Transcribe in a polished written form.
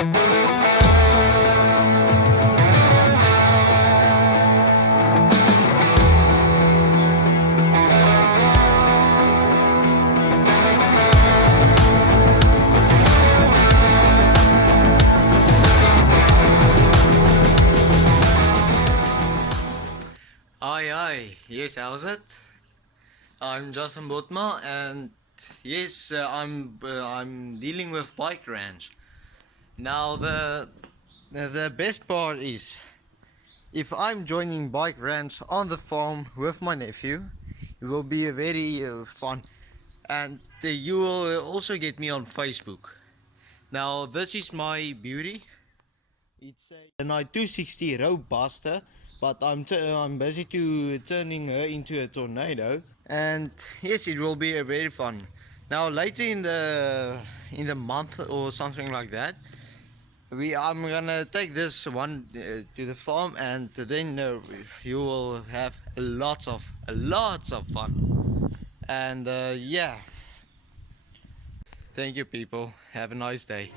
Aye, yes, how's it? I'm Justin Botma, and yes, I'm dealing with bike ranch. Now the best part is if I'm joining bike ranch on the farm with my nephew, it will be a very fun, and you will also get me on Facebook. Now this is my beauty. It's a Linhai 260 roadbuster, but I'm busy to turning her into a tornado, and yes, it will be a very fun. Now later in the month or something like that, I'm gonna take this one to the farm, and then you will have lots of fun. And yeah, thank you, people. Have a nice day.